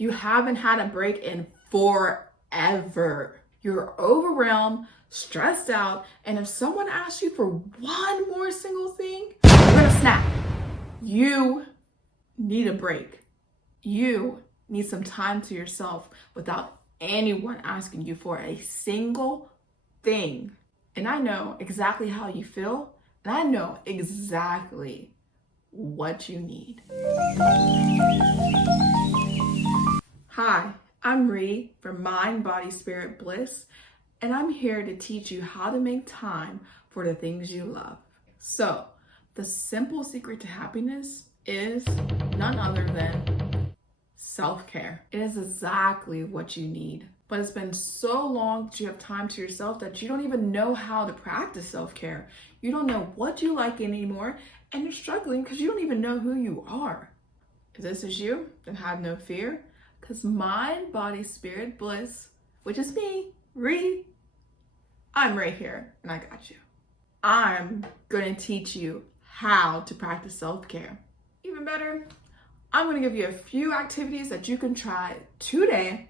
You haven't had a break in forever. You're overwhelmed, stressed out, and if someone asks you for one more single thing, you're gonna snap. You need a break. You need some time to yourself without anyone asking you for a single thing. And I know exactly how you feel, and I know exactly what you need. Hi, I'm Ree from Mind Body Spirit Bliss, and I'm here to teach you how to make time for the things you love. So, the simple secret to happiness is none other than self-care. It is exactly what you need. But it's been so long that you have time to yourself that you don't even know how to practice self-care. You don't know what you like anymore, and you're struggling because you don't even know who you are. If this is you, then have no fear, because Mind, Body, Spirit, Bliss, which is me, Ree, I'm right here, and I got you. I'm going to teach you how to practice self-care. Even better, I'm going to give you a few activities that you can try today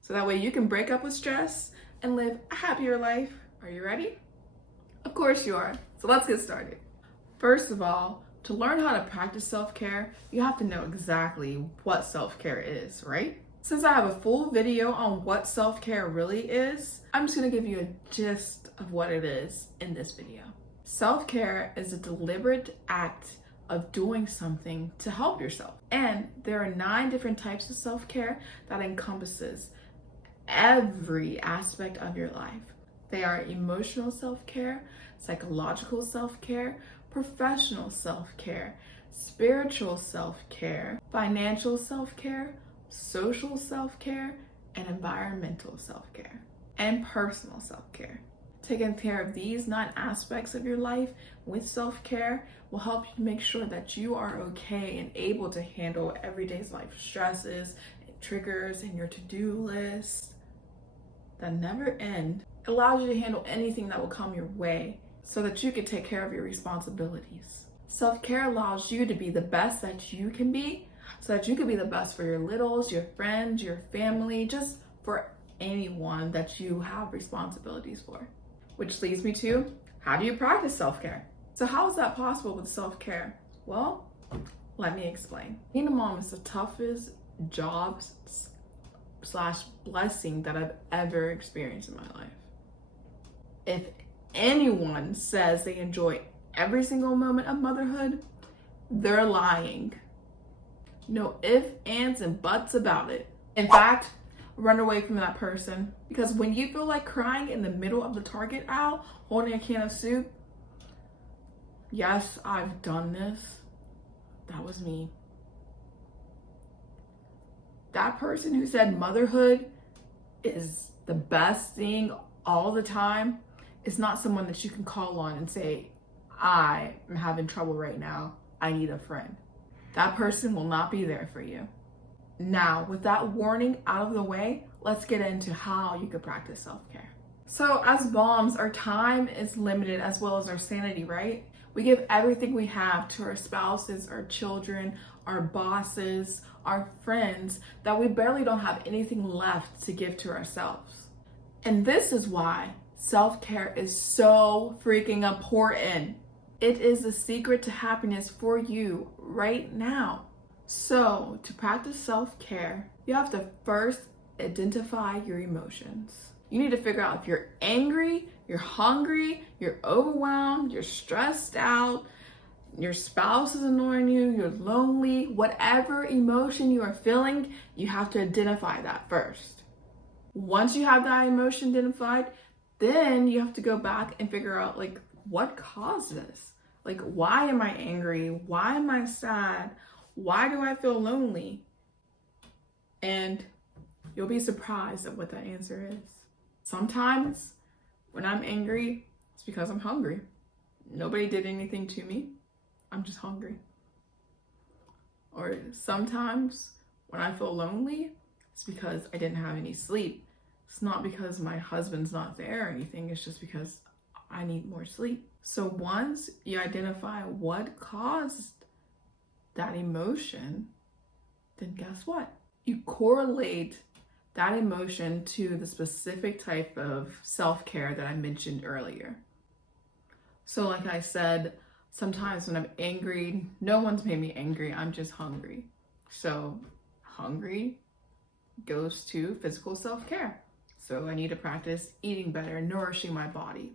so that way you can break up with stress and live a happier life. Are you ready? Of course you are. So let's get started. First of all, to learn how to practice self-care, you have to know exactly what self-care is, right? Since I have a full video on what self-care really is, I'm just going to give you a gist of what it is in this video. Self-care is a deliberate act of doing something to help yourself. And there are 9 different types of self-care that encompasses every aspect of your life. They are emotional self-care, psychological self-care, professional self-care, spiritual self-care, financial self-care, social self-care, and environmental self-care, and personal self-care. Taking care of these 9 aspects of your life with self-care will help you make sure that you are okay and able to handle everyday's life stresses and triggers and your to-do list that never end. It allows you to handle anything that will come your way so that you can take care of your responsibilities. Self-care allows you to be the best that you can be so that you can be the best for your littles, your friends, your family, just for anyone that you have responsibilities for. Which leads me to, how do you practice self-care? So how is that possible with self-care? Well, let me explain. Being a mom is the toughest job / blessing that I've ever experienced in my life. If anyone says they enjoy every single moment of motherhood, they're lying. No ifs, ands, and buts about it. In fact, run away from that person, because when you feel like crying in the middle of the Target aisle holding a can of soup, yes, I've done this. That was me. That person who said motherhood is the best thing all the time is not someone that you can call on and say, I am having trouble right now, I need a friend. That person will not be there for you. Now, with that warning out of the way, let's get into how you can practice self-care. So as moms, our time is limited as well as our sanity, right? We give everything we have to our spouses, our children, our bosses, our friends, that we barely don't have anything left to give to ourselves. And this is why self-care is so freaking important. It is the secret to happiness for you right now. So to practice self-care, you have to first identify your emotions. You need to figure out if you're angry, you're hungry, you're overwhelmed, you're stressed out, your spouse is annoying you, you're lonely, whatever emotion you are feeling, you have to identify that first. Once you have that emotion identified, then you have to go back and figure out like what caused this? Like, why am I angry? Why am I sad? Why do I feel lonely? And you'll be surprised at what that answer is. Sometimes when I'm angry, it's because I'm hungry. Nobody did anything to me. I'm just hungry. Or sometimes when I feel lonely, it's because I didn't have any sleep. It's not because my husband's not there or anything. It's just because I need more sleep. So once you identify what caused that emotion, then guess what? you correlate that emotion to the specific type of self-care that I mentioned earlier. So like I said, sometimes when I'm angry, no one's made me angry, I'm just hungry. So hungry goes to physical self-care. So I need to practice eating better, nourishing my body.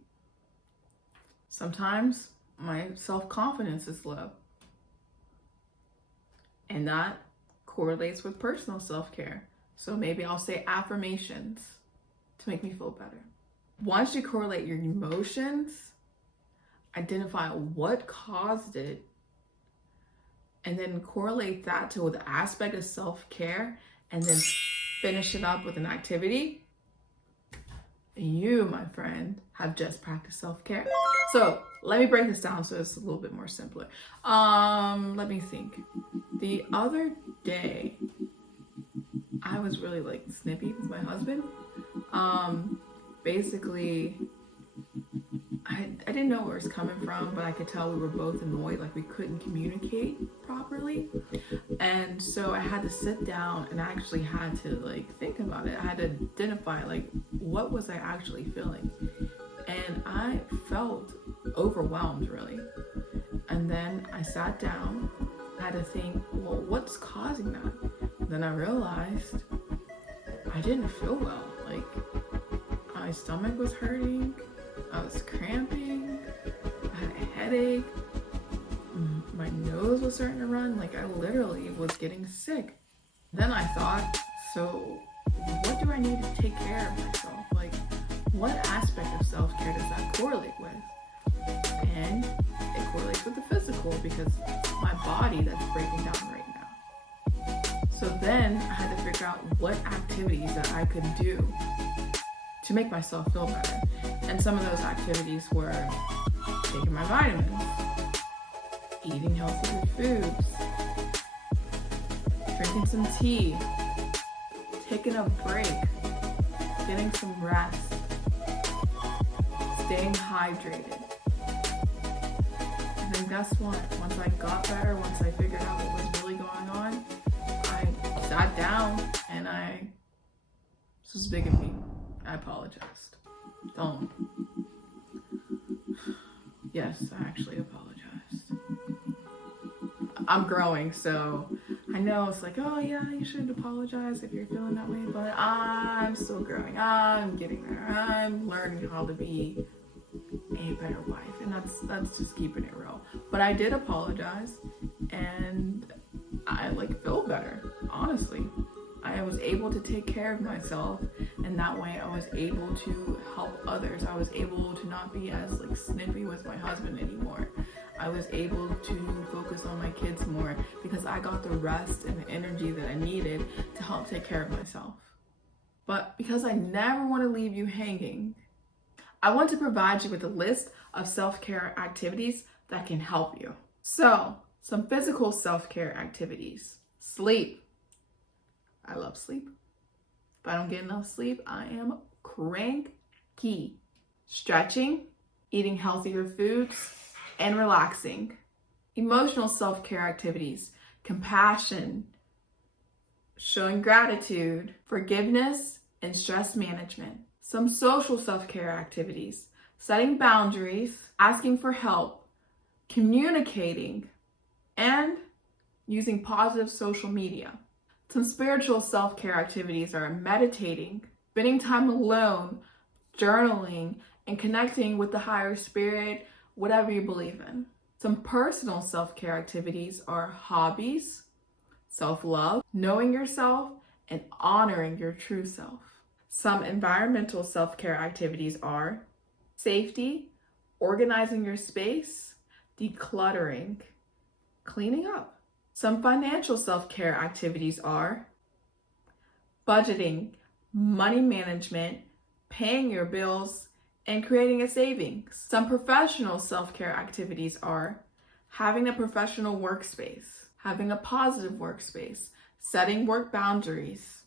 Sometimes my self-confidence is low, and that correlates with personal self-care. So maybe I'll say affirmations to make me feel better. Once you correlate your emotions, identify what caused it, and then correlate that to the aspect of self-care, and then finish it up with an activity, you, my friend, have just practiced self-care. So let me break this down so it's a little bit more simpler. Let me think. The other day, I was really like snippy with my husband. Basically, I didn't know where it was coming from, but I could tell we were both annoyed, like we couldn't communicate properly. And so I had to sit down and I actually had to like think about it. I had to identify like what was I actually feeling. And I felt overwhelmed really. And then I sat down, I had to think, well, what's causing that? And then I realized I didn't feel well. Like my stomach was hurting. I was cramping, I had a headache, my nose was starting to run, like I literally was getting sick. Then I thought, so what do I need to take care of myself? Like, what aspect of self-care does that correlate with? And it correlates with the physical because it's my body that's breaking down right now. So then I had to figure out what activities that I could do to make myself feel better. And some of those activities were taking my vitamins, eating healthier foods, drinking some tea, taking a break, getting some rest, staying hydrated. And then guess what? Once I got better, once I figured out what was really going on, I sat down and this was big of me. I apologized. Don't. Yes, I actually apologized. I'm growing, so I know it's like, oh yeah, you should apologize if you're feeling that way, but I'm still growing. I'm getting there. I'm learning how to be a better wife, and that's just keeping it real. But I did apologize, and I feel better, honestly. I was able to take care of myself, and that way I was able to help others. I was able to not be as snippy with my husband anymore. I was able to focus on my kids more because I got the rest and the energy that I needed to help take care of myself. But because I never want to leave you hanging, I want to provide you with a list of self-care activities that can help you. So, some physical self-care activities. Sleep. I love sleep. If I don't get enough sleep, I am cranky. Stretching, eating healthier foods, and relaxing. Emotional self-care activities. Compassion, showing gratitude, forgiveness, and stress management. Some social self-care activities. Setting boundaries, asking for help, communicating, and using positive social media. Some spiritual self-care activities are meditating, spending time alone, journaling, and connecting with the higher spirit, whatever you believe in. Some personal self-care activities are hobbies, self-love, knowing yourself, and honoring your true self. Some environmental self-care activities are safety, organizing your space, decluttering, cleaning up. Some financial self-care activities are budgeting, money management, paying your bills, and creating a savings. Some professional self-care activities are having a professional workspace, having a positive workspace, setting work boundaries,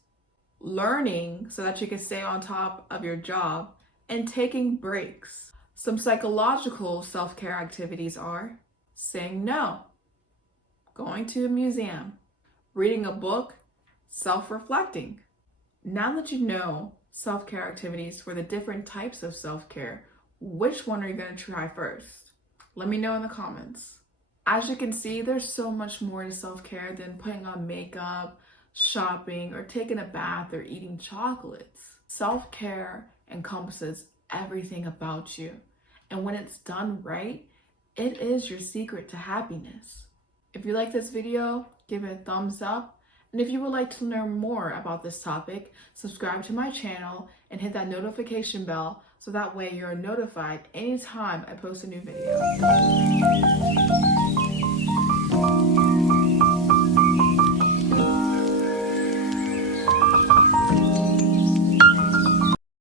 learning so that you can stay on top of your job, and taking breaks. Some psychological self-care activities are saying no, going to a museum, reading a book, self-reflecting. Now that you know self-care activities for the different types of self-care, which one are you going to try first? Let me know in the comments. As you can see, there's so much more to self-care than putting on makeup, shopping, or taking a bath or eating chocolates. Self-care encompasses everything about you. And when it's done right, it is your secret to happiness. If you like this video, give it a thumbs up. And if you would like to learn more about this topic, subscribe to my channel and hit that notification bell so that way you're notified anytime I post a new video.